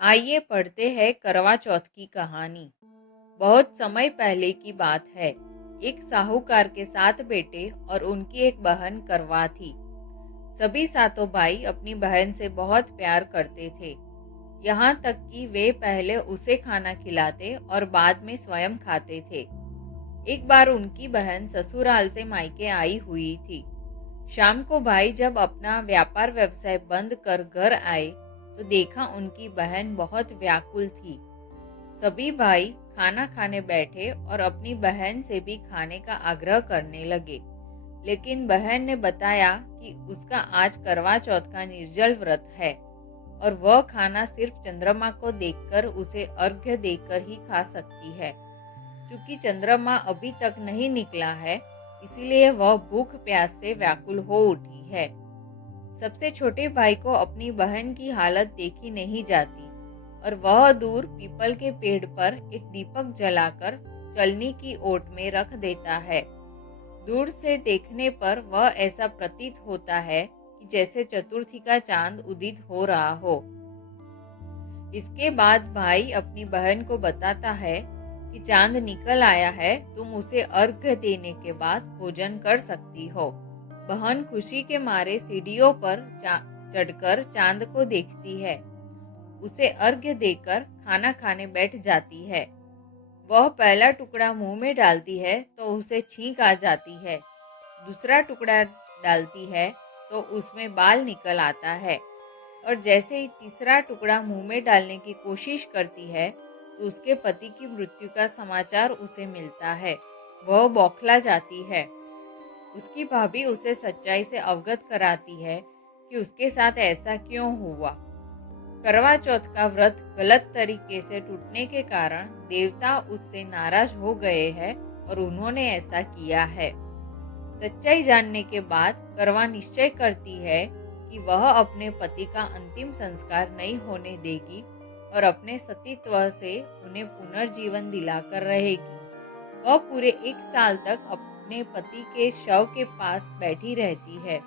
आइए पढ़ते हैं करवा चौथ की कहानी। बहुत समय पहले की बात है। एक साहूकार के 7 बेटे और उनकी एक बहन करवा थी। सभी सातों भाई अपनी बहन से बहुत प्यार करते थे, यहाँ तक कि वे पहले उसे खाना खिलाते और बाद में स्वयं खाते थे। एक बार उनकी बहन ससुराल से मायके आई हुई थी। शाम को भाई जब अपना व्यापार व्यवसाय बंद कर घर आए तो देखा उनकी बहन बहुत व्याकुल थी। सभी भाई खाना खाने बैठे और अपनी बहन से भी खाने का आग्रह करने लगे, लेकिन बहन ने बताया कि उसका आज करवा चौथ का निर्जल व्रत है और वह खाना सिर्फ चंद्रमा को देखकर उसे अर्घ्य देकर ही खा सकती है। चूंकि चंद्रमा अभी तक नहीं निकला है, इसीलिए वह भूख प्यास से व्याकुल हो उठी है। सबसे छोटे भाई को अपनी बहन की हालत देखी नहीं जाती और वह दूर पीपल के पेड़ पर एक दीपक जलाकर चलनी की ओट में रख देता है। दूर से देखने पर वह ऐसा प्रतीत होता है कि जैसे चतुर्थी का चांद उदित हो रहा हो। इसके बाद भाई अपनी बहन को बताता है कि चांद निकल आया है, तुम उसे अर्घ्य देने के बाद भोजन कर सकती हो। बहन खुशी के मारे सीढ़ियों पर चढ़कर चांद को देखती है। उसे अर्घ्य देकर खाना खाने बैठ जाती है। वह पहला टुकड़ा मुंह में डालती है तो उसे छींक आ जाती है। दूसरा टुकड़ा डालती है तो उसमें बाल निकल आता है और जैसे ही तीसरा टुकड़ा मुंह में डालने की कोशिश करती है तो उसके पति की मृत्यु का समाचार उसे मिलता है। वह बौखला जाती है। उसकी भाभी उसे सच्चाई से अवगत कराती है कि उसके साथ ऐसा क्यों हुआ। करवा चौथ का व्रत गलत तरीके से टूटने के कारण देवता उससे नाराज हो गए हैं और उन्होंने ऐसा किया है। सच्चाई जानने के बाद करवा निश्चय करती है कि वह अपने पति का अंतिम संस्कार नहीं होने देगी और अपने सतीत्व से उन्हें पुनर्जीवन दिलाकर रहेगी। वह पूरे 1 साल तक अपने पति के शव के पास बैठी रहती है,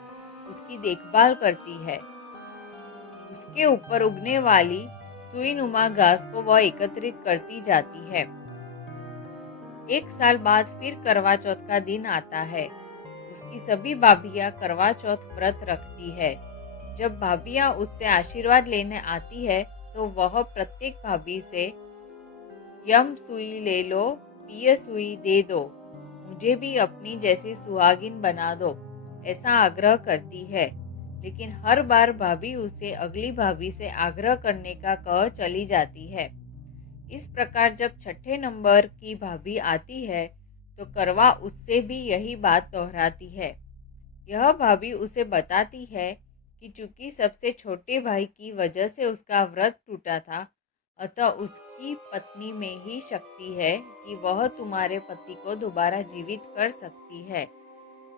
उसकी देखभाल करती है। उसके ऊपर उगने वाली सुईनुमा घास को वह एकत्रित करती जाती है। 1 साल बाद फिर करवा चौथ का दिन आता है। उसकी सभी भाभियां करवा चौथ व्रत रखती है। जब भाभियां उससे आशीर्वाद लेने आती है तो वह प्रत्येक भाभी से यम सुई ले लो, पिय सुई दे दो, मुझे भी अपनी जैसी सुहागिन बना दो, ऐसा आग्रह करती है। लेकिन हर बार भाभी उसे अगली भाभी से आग्रह करने का कह चली जाती है। इस प्रकार जब छठे नंबर की भाभी आती है तो करवा उससे भी यही बात दोहराती है। यह भाभी उसे बताती है कि चूंकि सबसे छोटे भाई की वजह से उसका व्रत टूटा था, अतः उसकी पत्नी में ही शक्ति है कि वह तुम्हारे पति को दोबारा जीवित कर सकती है।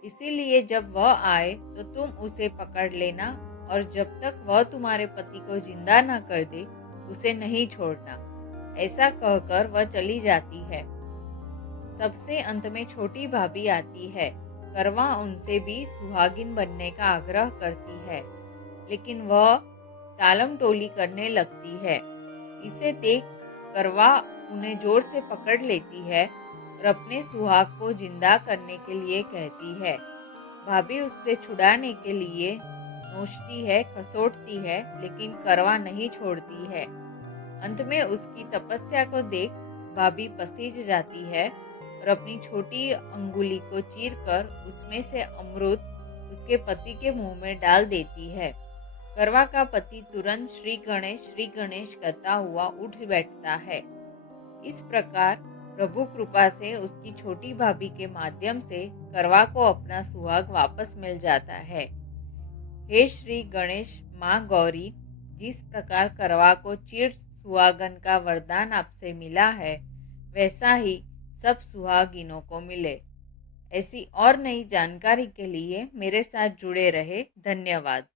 इसीलिए जब वह आए तो तुम उसे पकड़ लेना और जब तक वह तुम्हारे पति को जिंदा न कर दे उसे नहीं छोड़ना। ऐसा कहकर वह चली जाती है। सबसे अंत में छोटी भाभी आती है। करवा उनसे भी सुहागिन बनने का आग्रह करती है, लेकिन वह टालम टोली करने लगती है। इसे देख करवा उन्हें जोर से पकड़ लेती है और अपने सुहाग को जिंदा करने के लिए कहती है। भाभी उससे छुड़ाने के लिए नोचती है, खसोटती है, लेकिन करवा नहीं छोड़ती है। अंत में उसकी तपस्या को देख भाभी पसीज जाती है और अपनी छोटी अंगुली को चीरकर उसमें से अमृत उसके पति के मुंह में डाल देती है। करवा का पति तुरंत श्री गणेश कहता हुआ उठ बैठता है। इस प्रकार प्रभु कृपा से उसकी छोटी भाभी के माध्यम से करवा को अपना सुहाग वापस मिल जाता है। हे श्री गणेश माँ गौरी, जिस प्रकार करवा को चिर सुहागन का वरदान आपसे मिला है, वैसा ही सब सुहागिनों को मिले। ऐसी और नई जानकारी के लिए मेरे साथ जुड़े रहे। धन्यवाद।